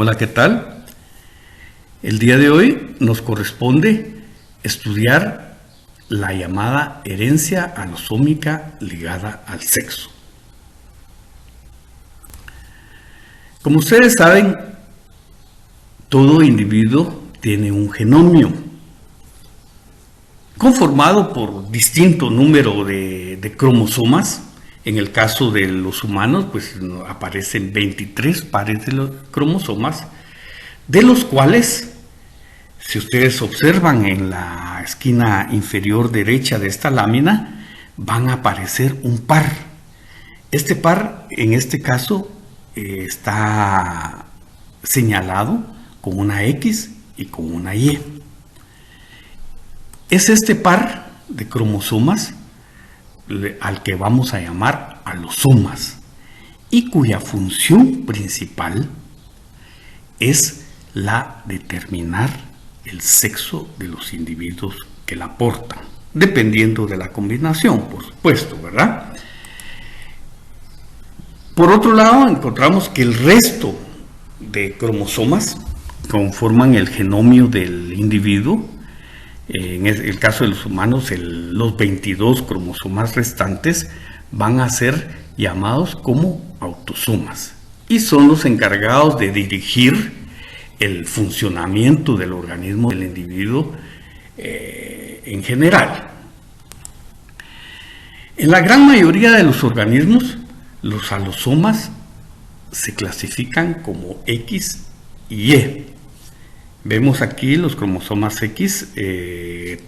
Hola, ¿qué tal? El día de hoy nos corresponde estudiar la llamada herencia anosómica ligada al sexo. Como ustedes saben, todo individuo tiene un genomio conformado por distinto número de cromosomas. En el caso de los humanos, pues aparecen 23 pares de los cromosomas, de los cuales, si ustedes observan en la esquina inferior derecha de esta lámina, van a aparecer un par. Este par, en este caso, está señalado con una X y con una Y. Es este par de cromosomas al que vamos a llamar alosomas y cuya función principal es la de determinar el sexo de los individuos que la portan, dependiendo de la combinación, por supuesto, ¿verdad? Por otro lado, encontramos que el resto de cromosomas conforman el genomio del individuo. En el caso de los humanos, los 22 cromosomas restantes van a ser llamados como autosomas y son los encargados de dirigir el funcionamiento del organismo del individuo en general. En la gran mayoría de los organismos, los alosomas se clasifican como X y Y. Vemos aquí los cromosomas X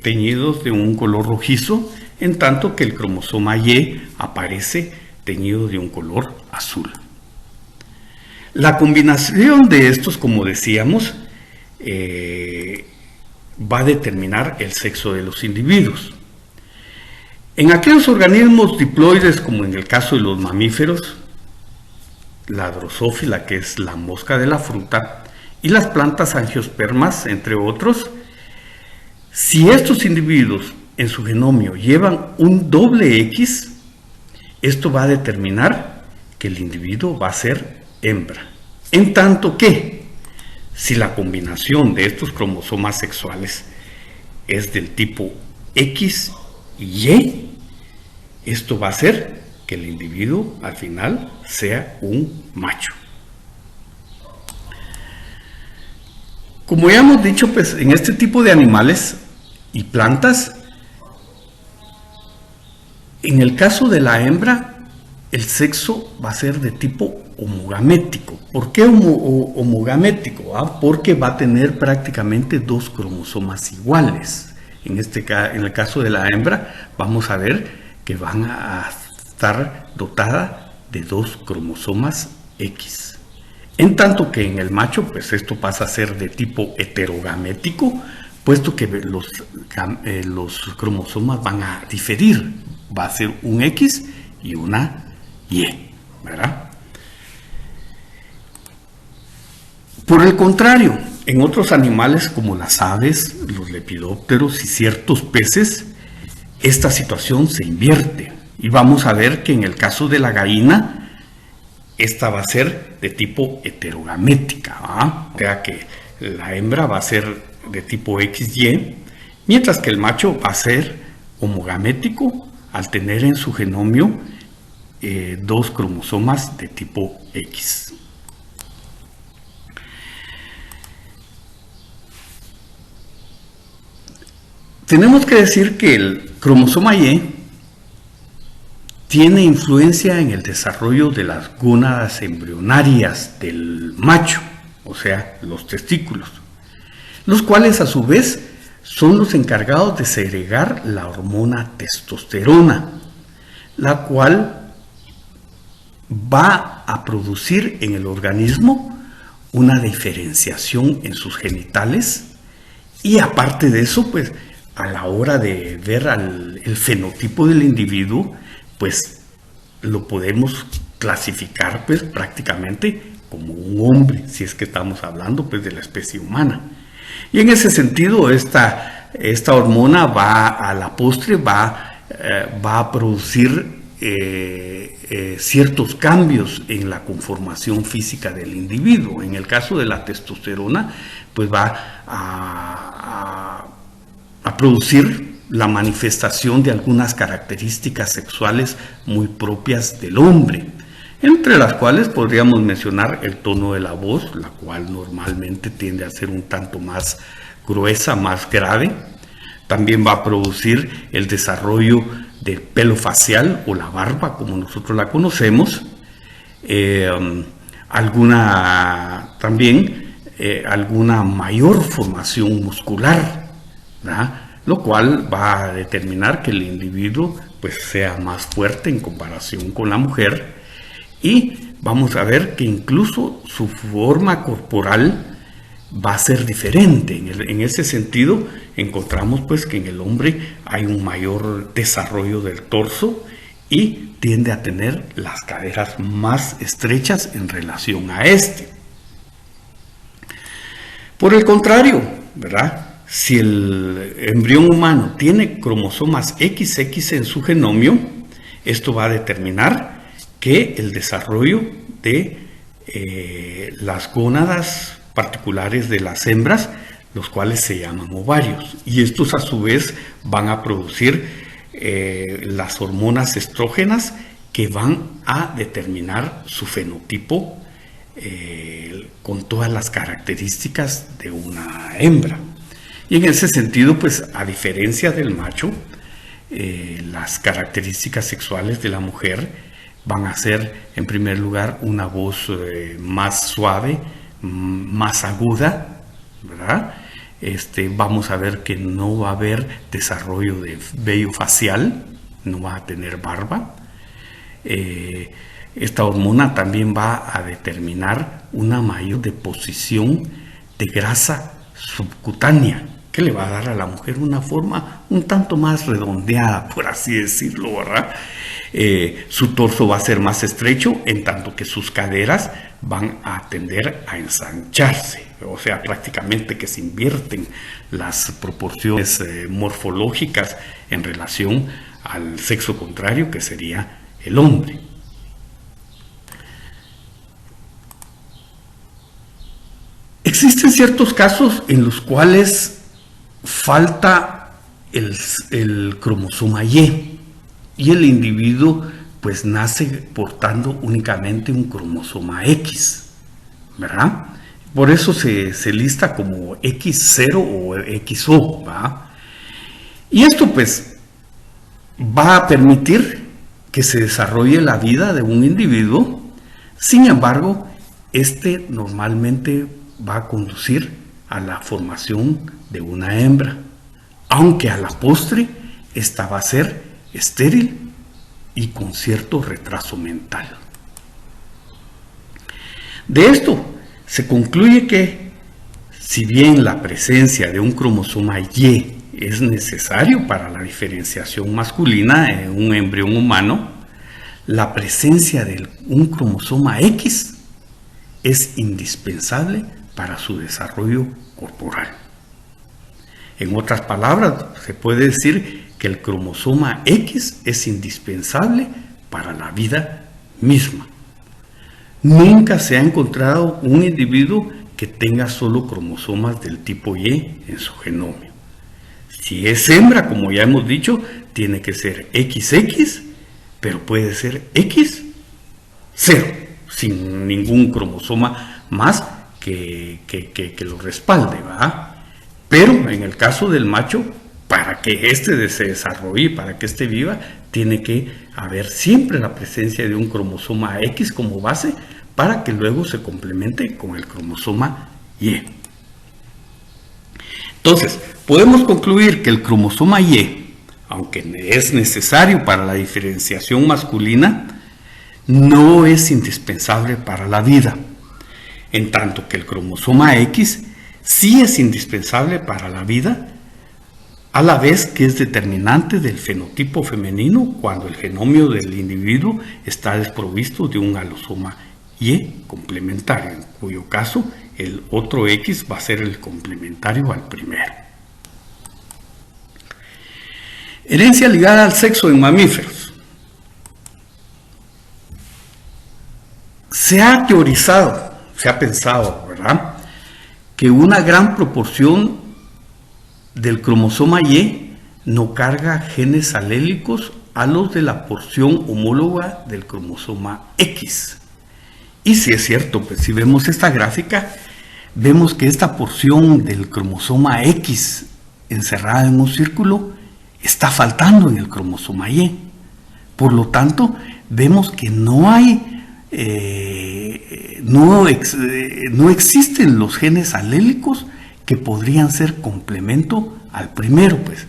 teñidos de un color rojizo, en tanto que el cromosoma Y aparece teñido de un color azul. La combinación de estos, como decíamos, va a determinar el sexo de los individuos. En aquellos organismos diploides, como en el caso de los mamíferos, la drosófila, que es la mosca de la fruta, y las plantas angiospermas, entre otros, si estos individuos en su genomio llevan un doble X, esto va a determinar que el individuo va a ser hembra. En tanto que, si la combinación de estos cromosomas sexuales es del tipo X y Y, esto va a hacer que el individuo al final sea un macho. Como ya hemos dicho, pues en este tipo de animales y plantas, en el caso de la hembra, el sexo va a ser de tipo homogamético. ¿Por qué homogamético? Porque va a tener prácticamente dos cromosomas iguales. En el caso de la hembra, vamos a ver que van a estar dotada de dos cromosomas X. En tanto que en el macho, pues esto pasa a ser de tipo heterogamético, puesto que los cromosomas van a diferir. Va a ser un X y una Y, ¿verdad? Por el contrario, en otros animales como las aves, los lepidópteros y ciertos peces, esta situación se invierte. Y vamos a ver que en el caso de la gallina, esta va a ser de tipo heterogamética, o sea que la hembra va a ser de tipo XY, mientras que el macho va a ser homogamético al tener en su genomio dos cromosomas de tipo X. Tenemos que decir que el cromosoma Y tiene influencia en el desarrollo de las gónadas embrionarias del macho, o sea, los testículos, los cuales a su vez son los encargados de segregar la hormona testosterona, la cual va a producir en el organismo una diferenciación en sus genitales y aparte de eso, pues a la hora de ver el fenotipo del individuo, pues lo podemos clasificar pues prácticamente como un hombre, si es que estamos hablando pues de la especie humana. Y en ese sentido esta hormona va a la postre, va a producir ciertos cambios en la conformación física del individuo. En el caso de la testosterona, pues va a producir la manifestación de algunas características sexuales muy propias del hombre, entre las cuales podríamos mencionar el tono de la voz, la cual normalmente tiende a ser un tanto más gruesa, más grave. También va a producir el desarrollo del pelo facial o la barba, como nosotros la conocemos. Alguna mayor formación muscular, ¿verdad? Lo cual va a determinar que el individuo pues sea más fuerte en comparación con la mujer, y vamos a ver que incluso su forma corporal va a ser diferente. En ese sentido encontramos pues que en el hombre hay un mayor desarrollo del torso y tiende a tener las caderas más estrechas en relación a este. Por el contrario, ¿verdad? Si el embrión humano tiene cromosomas XX en su genomio, esto va a determinar que el desarrollo de las gónadas particulares de las hembras, los cuales se llaman ovarios, y estos a su vez van a producir las hormonas estrógenas que van a determinar su fenotipo con todas las características de una hembra. Y en ese sentido, pues a diferencia del macho, las características sexuales de la mujer van a ser, en primer lugar, una voz más suave, más aguda, ¿verdad? Vamos a ver que no va a haber desarrollo de vello facial, no va a tener barba. Esta hormona también va a determinar una mayor deposición de grasa subcutánea, que le va a dar a la mujer una forma un tanto más redondeada, por así decirlo, ¿verdad? Su torso va a ser más estrecho, en tanto que sus caderas van a tender a ensancharse, o sea, prácticamente que se invierten las proporciones morfológicas en relación al sexo contrario, que sería el hombre. Existen ciertos casos en los cuales falta el cromosoma Y el individuo pues nace portando únicamente un cromosoma X, ¿verdad? Por eso se lista como X0 o XO, ¿verdad? Y esto pues va a permitir que se desarrolle la vida de un individuo. Sin embargo, este normalmente va a conducir a la formación de una hembra, aunque a la postre esta va a ser estéril y con cierto retraso mental. De esto se concluye que, si bien la presencia de un cromosoma Y es necesario para la diferenciación masculina en un embrión humano, la presencia de un cromosoma X es indispensable para su desarrollo corporal. En otras palabras, se puede decir que el cromosoma X es indispensable para la vida misma. Nunca se ha encontrado un individuo que tenga solo cromosomas del tipo Y en su genomio. Si es hembra, como ya hemos dicho, tiene que ser XX, pero puede ser X0, sin ningún cromosoma más que lo respalde, ¿verdad? Pero en el caso del macho, para que éste se desarrolle, para que éste viva, tiene que haber siempre la presencia de un cromosoma X como base, para que luego se complemente con el cromosoma Y. Entonces, podemos concluir que el cromosoma Y, aunque es necesario para la diferenciación masculina, no es indispensable para la vida, en tanto que el cromosoma X sí es indispensable para la vida, a la vez que es determinante del fenotipo femenino cuando el genomio del individuo está desprovisto de un alosoma Y complementario, en cuyo caso el otro X va a ser el complementario al primero. Herencia ligada al sexo en mamíferos. Se ha teorizado, se ha pensado, ¿verdad?, que una gran proporción del cromosoma Y no carga genes alélicos a los de la porción homóloga del cromosoma X. Y si es cierto, pues si vemos esta gráfica, vemos que esta porción del cromosoma X encerrada en un círculo está faltando en el cromosoma Y. Por lo tanto, vemos que no existen los genes alélicos que podrían ser complemento al primero, pues.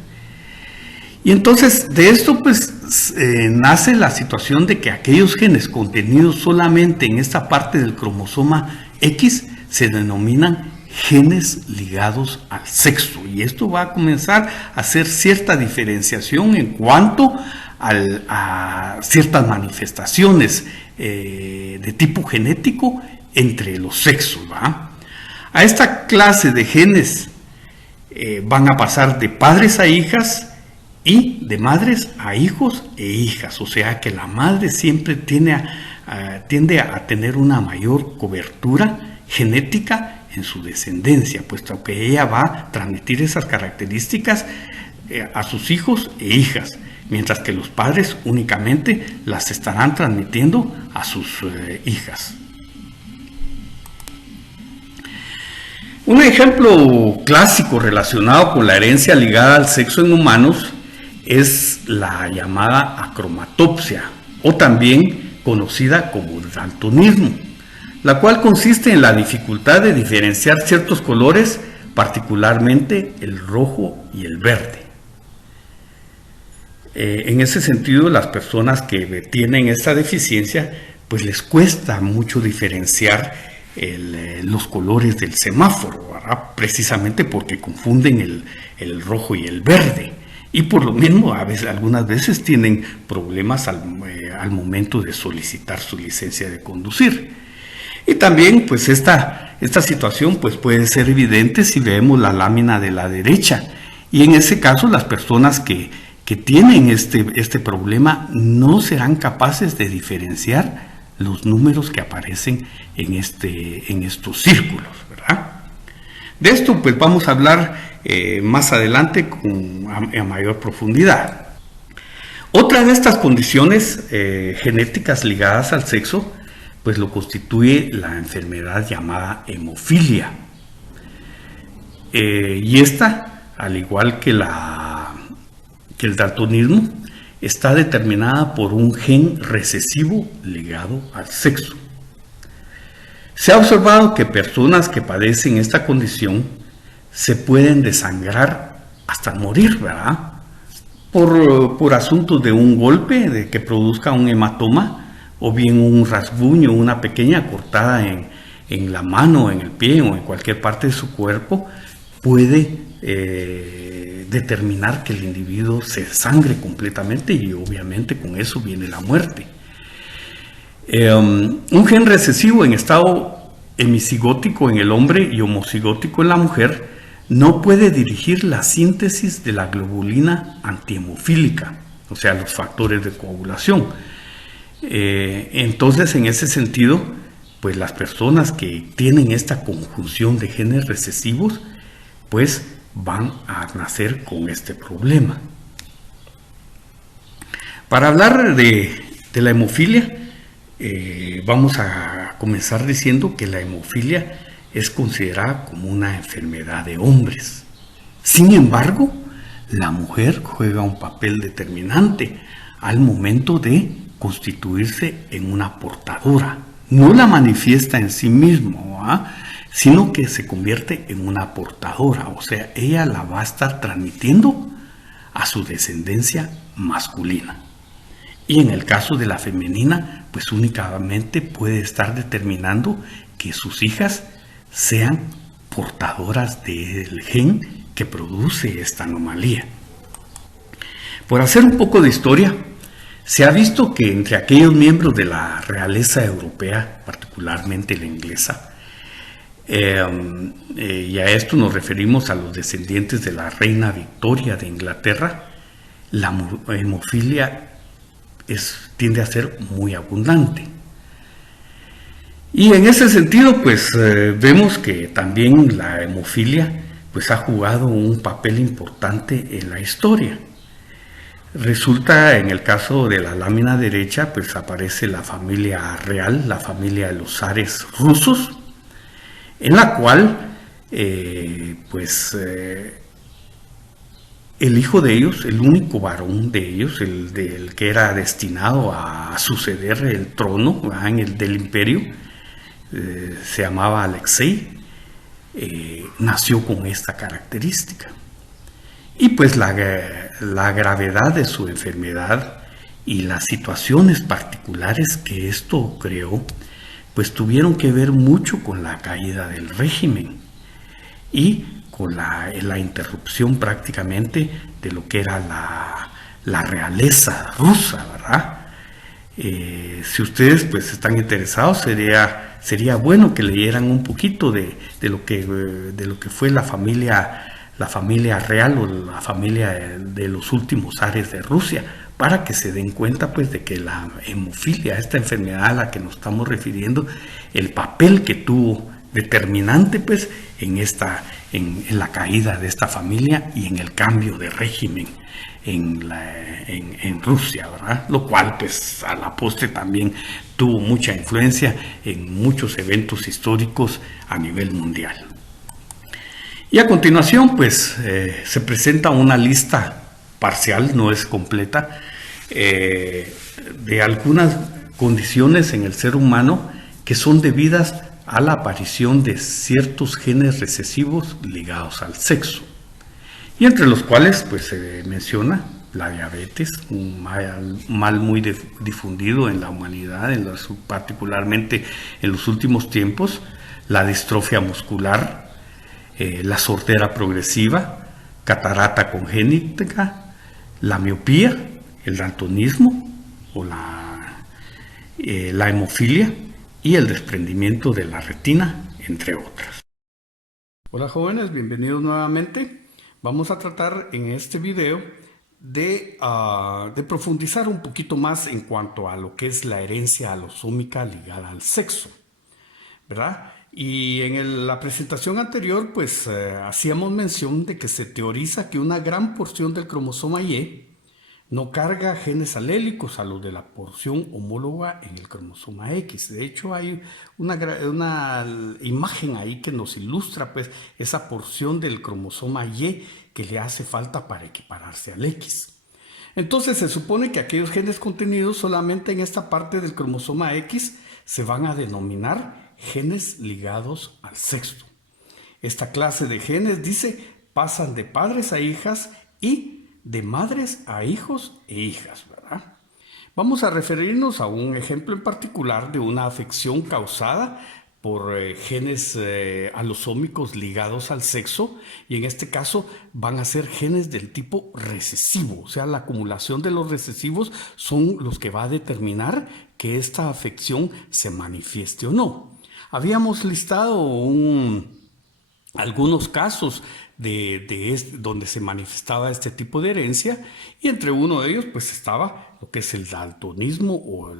Y entonces de esto pues nace la situación de que aquellos genes contenidos solamente en esta parte del cromosoma X se denominan genes ligados al sexo, y esto va a comenzar a hacer cierta diferenciación en cuanto a ciertas manifestaciones de tipo genético entre los sexos, ¿va? A esta clase de genes van a pasar de padres a hijas y de madres a hijos e hijas, o sea que la madre siempre tiende a tener una mayor cobertura genética en su descendencia, puesto que ella va a transmitir esas características a sus hijos e hijas, mientras que los padres únicamente las estarán transmitiendo a sus hijas. Un ejemplo clásico relacionado con la herencia ligada al sexo en humanos es la llamada acromatopsia, o también conocida como daltonismo, la cual consiste en la dificultad de diferenciar ciertos colores, particularmente el rojo y el verde. En ese sentido, las personas que tienen esta deficiencia, pues les cuesta mucho diferenciar los colores del semáforo, ¿verdad?, precisamente porque confunden el rojo y el verde. Y por lo mismo, algunas veces tienen problemas al momento de solicitar su licencia de conducir. Y también, pues esta situación pues, puede ser evidente si vemos la lámina de la derecha. Y en ese caso, las personas que tienen este problema no serán capaces de diferenciar los números que aparecen en estos círculos, ¿verdad? De esto, pues vamos a hablar más adelante a mayor profundidad. Otra de estas condiciones genéticas ligadas al sexo, pues lo constituye la enfermedad llamada hemofilia. Y esta, al igual que el daltonismo, está determinada por un gen recesivo ligado al sexo. Se ha observado que personas que padecen esta condición se pueden desangrar hasta morir, ¿verdad?, por asuntos de un golpe, de que produzca un hematoma, o bien un rasguño, una pequeña cortada en la mano, en el pie o en cualquier parte de su cuerpo, puede determinar que el individuo se desangre completamente, y obviamente con eso viene la muerte. Un gen recesivo en estado hemicigótico en el hombre y homocigótico en la mujer no puede dirigir la síntesis de la globulina antihemofílica, o sea, los factores de coagulación. Entonces, en ese sentido, pues las personas que tienen esta conjunción de genes recesivos, pues van a nacer con este problema. Para hablar de la hemofilia, vamos a comenzar diciendo que la hemofilia es considerada como una enfermedad de hombres. Sin embargo, la mujer juega un papel determinante al momento de constituirse en una portadora. No la manifiesta en sí mismo, sino que se convierte en una portadora, o sea, ella la va a estar transmitiendo a su descendencia masculina. Y en el caso de la femenina, pues únicamente puede estar determinando que sus hijas sean portadoras del gen que produce esta anomalía. Por hacer un poco de historia, se ha visto que entre aquellos miembros de la realeza europea, particularmente la inglesa, y a esto nos referimos a los descendientes de la reina Victoria de Inglaterra, la hemofilia tiende a ser muy abundante. Y en ese sentido, pues vemos que también la hemofilia pues ha jugado un papel importante en la historia. Resulta, en el caso de la lámina derecha, pues aparece la familia real, la familia de los zares rusos, en la cual, el hijo de ellos, el único varón de ellos, el del que era destinado a suceder el trono en el del imperio, se llamaba Alexei, nació con esta característica. Y pues la gravedad de su enfermedad y las situaciones particulares que esto creó, pues tuvieron que ver mucho con la caída del régimen y con la interrupción prácticamente de lo que era la realeza rusa, ¿verdad? Si ustedes pues están interesados, sería bueno que leyeran un poquito de lo que fue la familia real o la familia de los últimos zares de Rusia, para que se den cuenta pues de que la hemofilia, esta enfermedad a la que nos estamos refiriendo, el papel que tuvo determinante pues en la caída de esta familia y en el cambio de régimen en Rusia, ¿verdad? Lo cual pues a la postre también tuvo mucha influencia en muchos eventos históricos a nivel mundial. Y a continuación pues se presenta una lista parcial, no es completa, de algunas condiciones en el ser humano que son debidas a la aparición de ciertos genes recesivos ligados al sexo, y entre los cuales pues se menciona la diabetes, un mal muy difundido en la humanidad, particularmente en los últimos tiempos, la distrofia muscular, la sordera progresiva, catarata congénita, la miopía, el daltonismo o la hemofilia y el desprendimiento de la retina, entre otras. Hola jóvenes, bienvenidos nuevamente. Vamos a tratar en este video de profundizar un poquito más en cuanto a lo que es la herencia alosómica ligada al sexo, ¿verdad? Y en la presentación anterior pues hacíamos mención de que se teoriza que una gran porción del cromosoma Y no carga genes alélicos a los de la porción homóloga en el cromosoma X. De hecho, hay una imagen ahí que nos ilustra pues esa porción del cromosoma Y que le hace falta para equipararse al X. Entonces se supone que aquellos genes contenidos solamente en esta parte del cromosoma X se van a denominar genes ligados al sexo. Esta clase de genes, dice, pasan de padres a hijas y de madres a hijos e hijas, ¿verdad? Vamos a referirnos a un ejemplo en particular de una afección causada por genes alosómicos ligados al sexo, y en este caso van a ser genes del tipo recesivo, o sea, la acumulación de los recesivos son los que va a determinar que esta afección se manifieste o no. Habíamos listado algunos casos donde se manifestaba este tipo de herencia, y entre uno de ellos pues estaba lo que es el daltonismo o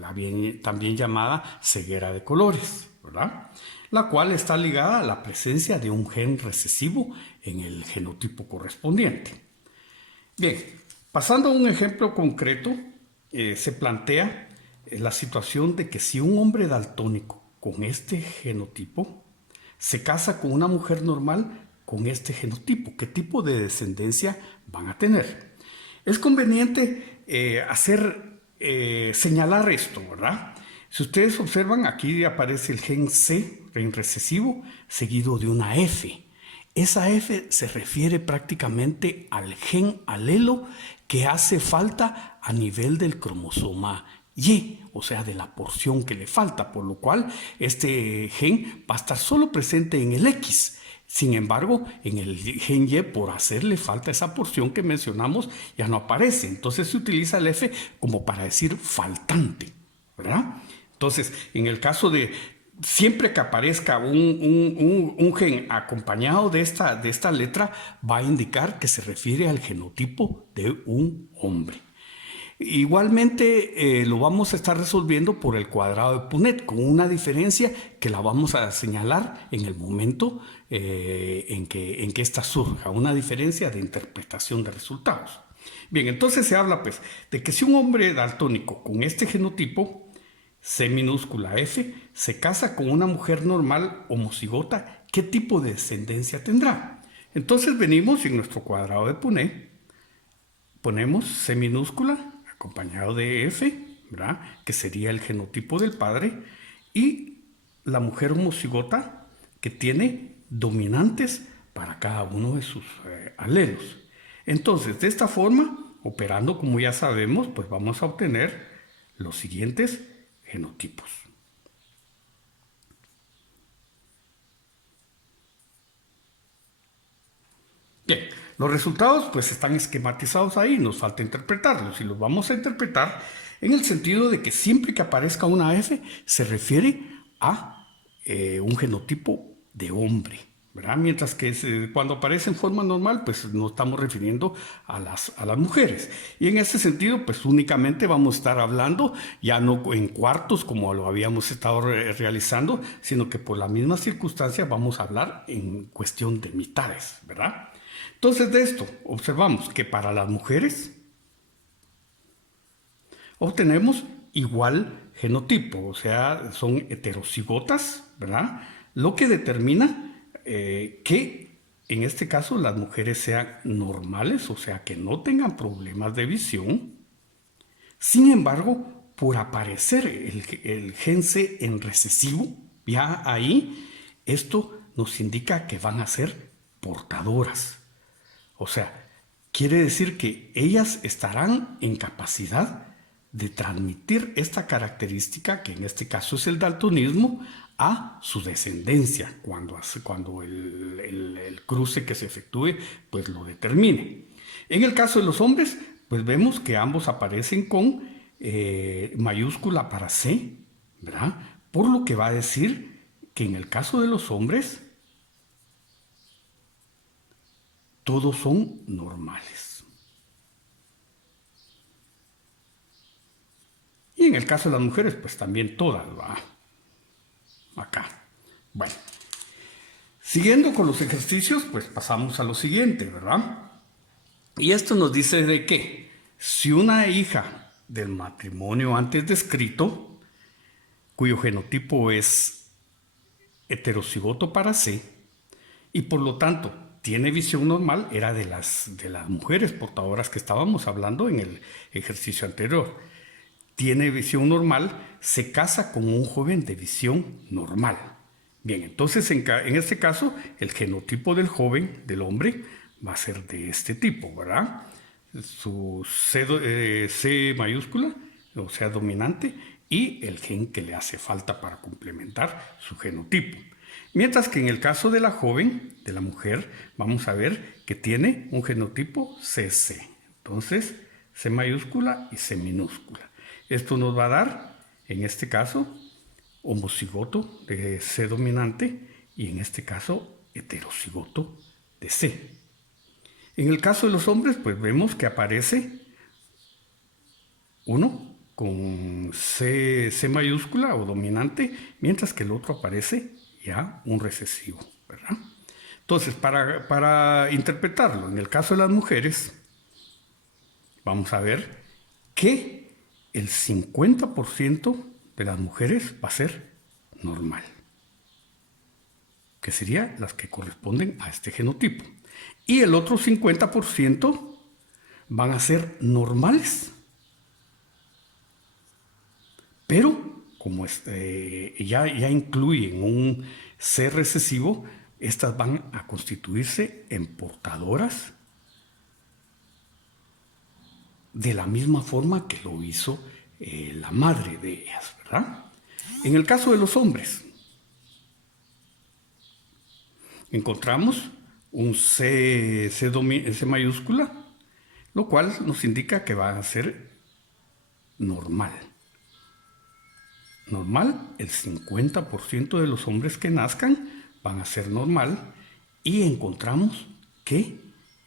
también llamada ceguera de colores, ¿verdad? La cual está ligada a la presencia de un gen recesivo en el genotipo correspondiente. Bien, pasando a un ejemplo concreto, se plantea la situación de que si un hombre daltónico con este genotipo se casa con una mujer normal con este genotipo, ¿qué tipo de descendencia van a tener? Es conveniente señalar esto, ¿verdad? Si ustedes observan, aquí aparece el gen C, gen recesivo, seguido de una F. Esa F se refiere prácticamente al gen alelo que hace falta a nivel del cromosoma Y, o sea, de la porción que le falta, por lo cual este gen va a estar solo presente en el X. Sin embargo, en el gen Y, por hacerle falta esa porción que mencionamos, ya no aparece. Entonces se utiliza el F como para decir faltante, ¿verdad? Entonces, en el caso de siempre que aparezca un gen acompañado de esta letra, va a indicar que se refiere al genotipo de un hombre. Igualmente lo vamos a estar resolviendo por el cuadrado de Punnett, con una diferencia que la vamos a señalar en el momento en que ésta surja, una diferencia de interpretación de resultados. Bien, entonces se habla pues de que si un hombre daltónico con este genotipo, C minúscula F, se casa con una mujer normal homocigota, ¿qué tipo de descendencia tendrá? Entonces venimos en nuestro cuadrado de Punnett, ponemos C minúscula acompañado de F, ¿verdad? Que sería el genotipo del padre, y la mujer homocigota que tiene dominantes para cada uno de sus alelos. Entonces, de esta forma, operando como ya sabemos, pues vamos a obtener los siguientes genotipos. Bien, los resultados pues están esquematizados ahí, nos falta interpretarlos y los vamos a interpretar en el sentido de que siempre que aparezca una F se refiere a un genotipo de hombre, ¿verdad? Mientras que cuando aparece en forma normal pues nos estamos refiriendo a las mujeres. Y en ese sentido pues únicamente vamos a estar hablando ya no en cuartos como lo habíamos estado realizando, sino que por la misma circunstancia vamos a hablar en cuestión de mitades, ¿verdad? Entonces de esto observamos que para las mujeres obtenemos igual genotipo, o sea, son heterocigotas, ¿verdad? Lo que determina que en este caso las mujeres sean normales, o sea, que no tengan problemas de visión. Sin embargo, por aparecer el gen C en recesivo, ya ahí esto nos indica que van a ser portadoras. O sea, quiere decir que ellas estarán en capacidad de transmitir esta característica, que en este caso es el daltonismo, a su descendencia, cuando el cruce que se efectúe pues lo determine. En el caso de los hombres, pues vemos que ambos aparecen con mayúscula para C, ¿verdad? Por lo que va a decir que en el caso de los hombres, todos son normales. Y en el caso de las mujeres, pues también todas, ¿va? Acá. Bueno, siguiendo con los ejercicios, pues pasamos a lo siguiente, ¿verdad? Y esto nos dice de que si una hija del matrimonio antes descrito, cuyo genotipo es heterocigoto para C, y por lo tanto tiene visión normal, era de las mujeres portadoras que estábamos hablando en el ejercicio anterior. Tiene visión normal, se casa con un joven de visión normal. Bien, entonces en este caso el genotipo del joven, del hombre, va a ser de este tipo, ¿verdad? Su C mayúscula, o sea, dominante, y el gen que le hace falta para complementar su genotipo. Mientras que en el caso de la joven, de la mujer, vamos a ver que tiene un genotipo CC. Entonces, C mayúscula y C minúscula. Esto nos va a dar, en este caso, homocigoto de C dominante y en este caso, heterocigoto de C. En el caso de los hombres, pues vemos que aparece uno con C mayúscula o dominante, mientras que el otro aparece ya un recesivo, ¿verdad? Entonces, para interpretarlo, en el caso de las mujeres, vamos a ver que el 50% de las mujeres va a ser normal, que serían las que corresponden a este genotipo. Y el otro 50% van a ser normales. Pero como ya incluyen un C recesivo, estas van a constituirse en portadoras de la misma forma que lo hizo la madre de ellas, ¿verdad? En el caso de los hombres, encontramos un C mayúscula, lo cual nos indica que va a ser normal. Normal, el 50% de los hombres que nazcan van a ser normal, y encontramos que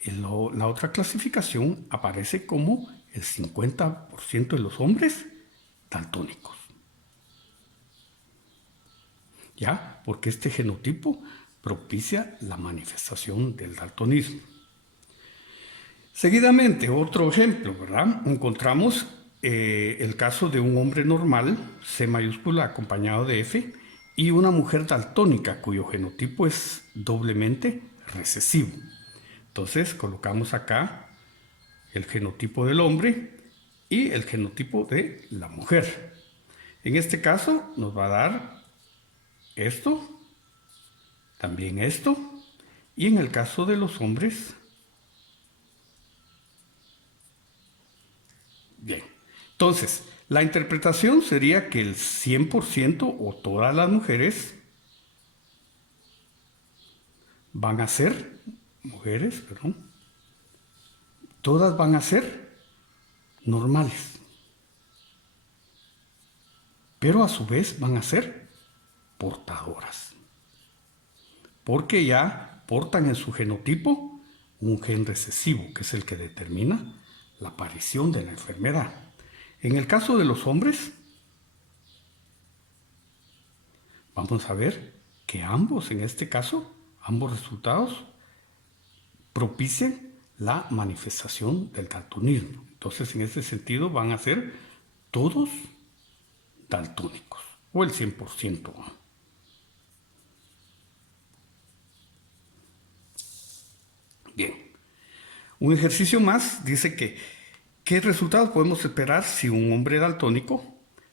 la otra clasificación aparece como el 50% de los hombres daltónicos. ¿Ya? Porque este genotipo propicia la manifestación del daltonismo. Seguidamente, otro ejemplo, ¿verdad? Encontramos el caso de un hombre normal, C mayúscula acompañado de F, y una mujer daltónica cuyo genotipo es doblemente recesivo. Entonces colocamos acá el genotipo del hombre y el genotipo de la mujer. En este caso nos va a dar esto, también esto, y en el caso de los hombres, bien. Entonces, la interpretación sería que el 100% o todas las mujeres van a ser, todas van a ser normales, pero a su vez van a ser portadoras, porque ya portan en su genotipo un gen recesivo, que es el que determina la aparición de la enfermedad. En el caso de los hombres, vamos a ver que ambos, en este caso, ambos resultados propician la manifestación del daltonismo. Entonces, en ese sentido, van a ser todos daltónicos, o el 100%. Bien, un ejercicio más dice que ¿qué resultados podemos esperar si un hombre daltónico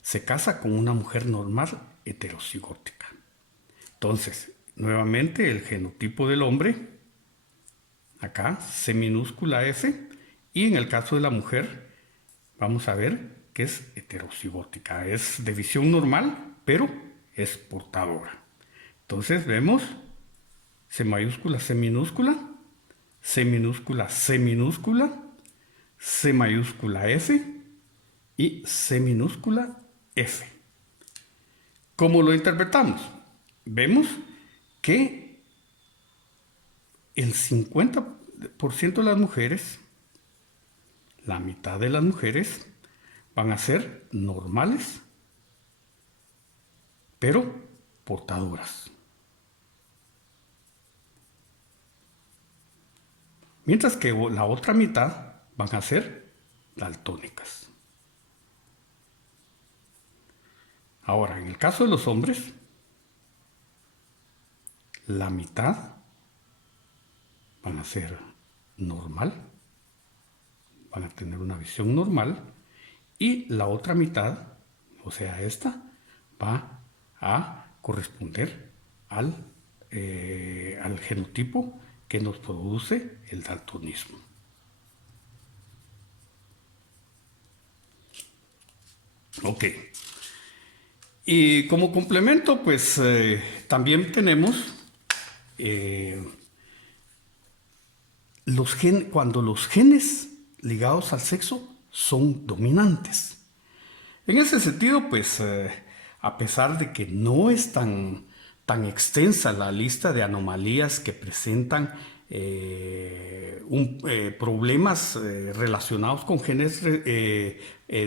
se casa con una mujer normal heterocigótica? Entonces, nuevamente el genotipo del hombre, acá, C minúscula F, y en el caso de la mujer, vamos a ver que es heterocigótica, es de visión normal, pero es portadora. Entonces vemos C mayúscula, C minúscula, C minúscula, C minúscula, C mayúscula F y C minúscula F. ¿Cómo lo interpretamos? Vemos que el 50% de las mujeres, la mitad de las mujeres, van a ser normales, pero portadoras. Mientras que la otra mitad van a ser daltónicas. Ahora, en el caso de los hombres, la mitad van a ser normal, van a tener una visión normal, y la otra mitad, o sea, esta, va a corresponder al genotipo que nos produce el daltonismo. Ok. Y como complemento, pues también tenemos cuando los genes ligados al sexo son dominantes. En ese sentido, pues a pesar de que no es tan extensa la lista de anomalías que presentan problemas relacionados con genes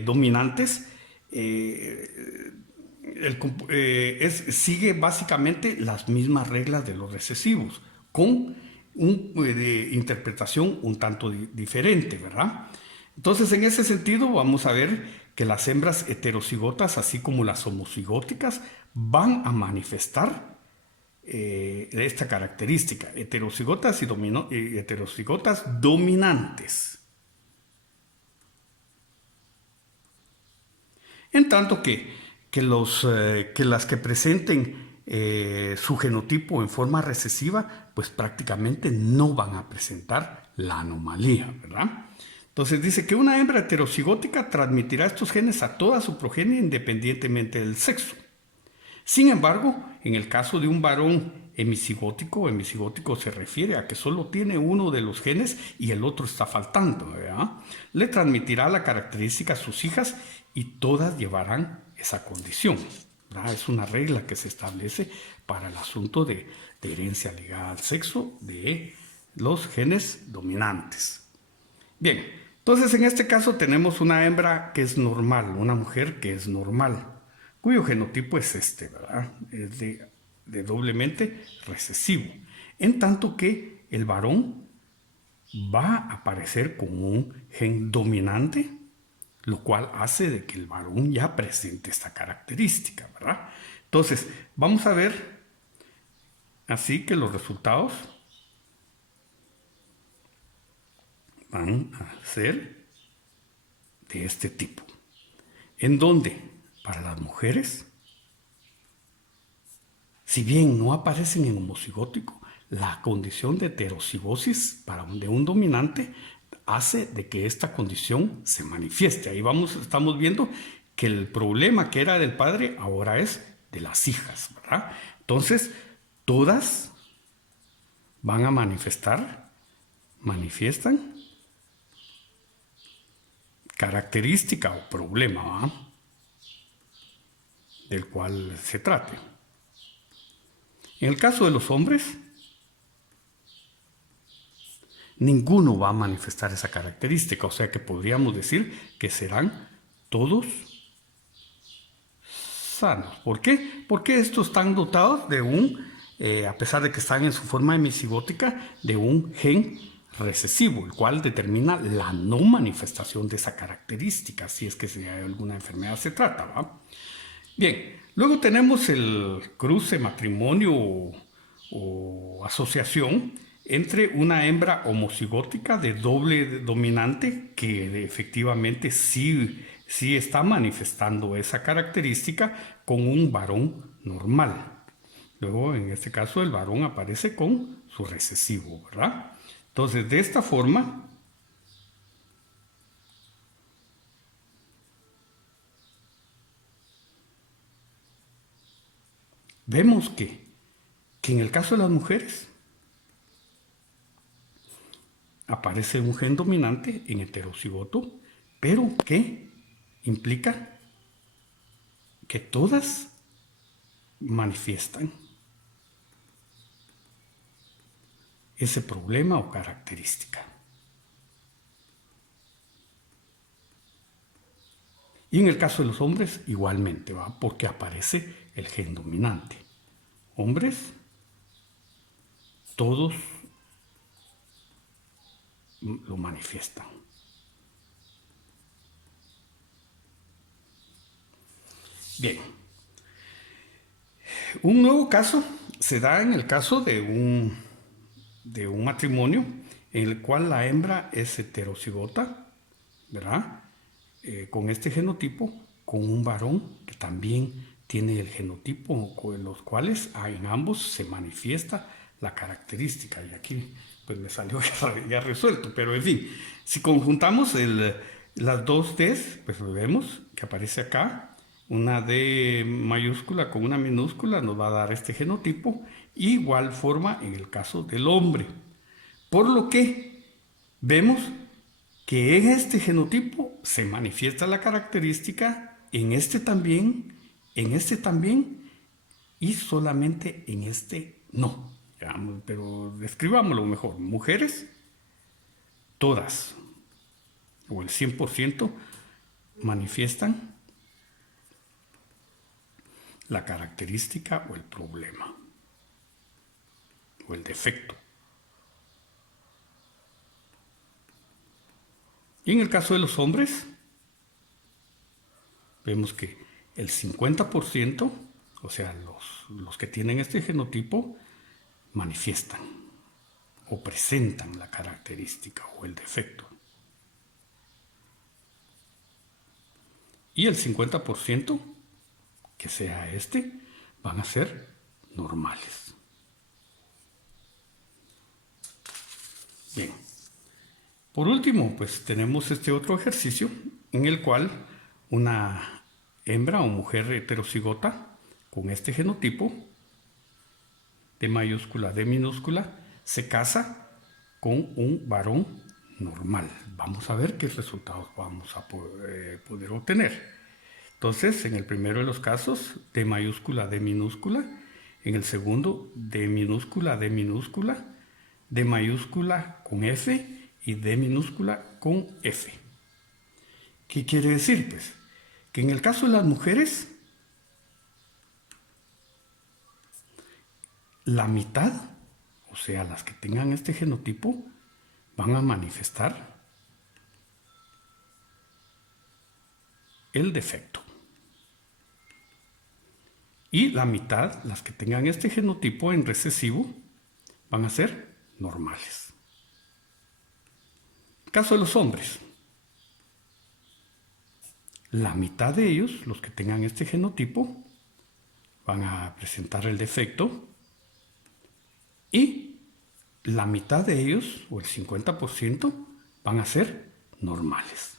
dominantes, sigue básicamente las mismas reglas de los recesivos, con una interpretación un tanto diferente, ¿verdad? Entonces, en ese sentido, vamos a ver que las hembras heterocigotas, así como las homocigóticas, van a manifestar esta característica, heterocigotas y heterocigotas dominantes. En tanto que las que presenten su genotipo en forma recesiva, pues prácticamente no van a presentar la anomalía, ¿verdad? Entonces dice que una hembra heterocigótica transmitirá estos genes a toda su progenie independientemente del sexo. Sin embargo, en el caso de un varón hemicigótico se refiere a que solo tiene uno de los genes y el otro está faltando, ¿verdad? Le transmitirá la característica a sus hijas y todas llevarán esa condición, ¿verdad? Es una regla que se establece para el asunto de herencia ligada al sexo de los genes dominantes. Bien, Entonces, en este caso tenemos una hembra que es normal, una mujer que es normal, cuyo genotipo es este, ¿verdad? Es de doblemente recesivo. En tanto que el varón va a aparecer con un gen dominante, lo cual hace de que el varón ya presente esta característica, ¿verdad? Entonces, vamos a ver así que los resultados van a ser de este tipo, en donde para las mujeres, si bien no aparecen en homocigótico, la condición de heterocigosis de un dominante hace de que esta condición se manifieste. Ahí estamos viendo que el problema que era del padre ahora es de las hijas, ¿verdad? Entonces, todas van a manifiestan característica o problema, ¿verdad?, del cual se trate. En el caso de los hombres, ninguno va a manifestar esa característica, o sea que podríamos decir que serán todos sanos. ¿Por qué? Porque estos están dotados de a pesar de que están en su forma hemicigótica, de un gen recesivo, el cual determina la no manifestación de esa característica, si es que de alguna enfermedad se trata, ¿va? Bien, luego tenemos el cruce, matrimonio o asociación entre una hembra homocigótica de doble dominante que efectivamente sí está manifestando esa característica con un varón normal. Luego, en este caso, el varón aparece con su recesivo, ¿verdad? Entonces, de esta forma, vemos que en el caso de las mujeres aparece un gen dominante en heterocigoto, pero que implica que todas manifiestan ese problema o característica. Y en el caso de los hombres, igualmente, ¿va? Porque aparece el gen dominante. Hombres, todos lo manifiestan. Bien. Un nuevo caso se da en el caso de un matrimonio en el cual la hembra es heterocigota, ¿verdad? Con este genotipo, con un varón que también tiene el genotipo, con los cuales en ambos se manifiesta la característica. Y aquí pues me salió ya resuelto, pero en fin, si conjuntamos las dos Ds, pues vemos que aparece acá una D mayúscula con una minúscula, nos va a dar este genotipo, igual forma en el caso del hombre. Por lo que vemos que en este genotipo se manifiesta la característica, en este también, y solamente en este no. Pero describámoslo mejor. Mujeres, todas, o el 100%, manifiestan la característica o el problema, o el defecto. Y en el caso de los hombres, vemos que el 50%, o sea, los que tienen este genotipo, manifiestan o presentan la característica o el defecto. Y el 50%, que sea van a ser normales. Bien. Por último, pues tenemos este otro ejercicio en el cual una hembra o mujer heterocigota con este genotipo de mayúscula, de minúscula, se casa con un varón normal. Vamos a ver qué resultados vamos a poder obtener. Entonces, en el primero de los casos, de mayúscula, de minúscula. En el segundo, de minúscula, de minúscula. De mayúscula con F. y D minúscula con F. ¿Qué quiere decir? Pues que en el caso de las mujeres, la mitad, o sea, las que tengan este genotipo, van a manifestar el defecto. Y la mitad, las que tengan este genotipo en recesivo, van a ser normales. Caso de los hombres. La mitad de ellos, los que tengan este genotipo, van a presentar el defecto y la mitad de ellos, o el 50%, van a ser normales.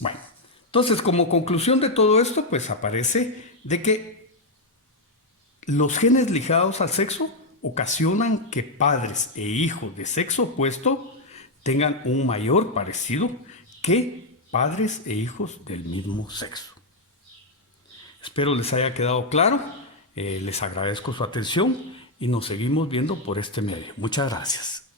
Bueno, entonces como conclusión de todo esto, pues aparece de que los genes ligados al sexo ocasionan que padres e hijos de sexo opuesto tengan un mayor parecido que padres e hijos del mismo sexo. Espero les haya quedado claro, les agradezco su atención y nos seguimos viendo por este medio. Muchas gracias.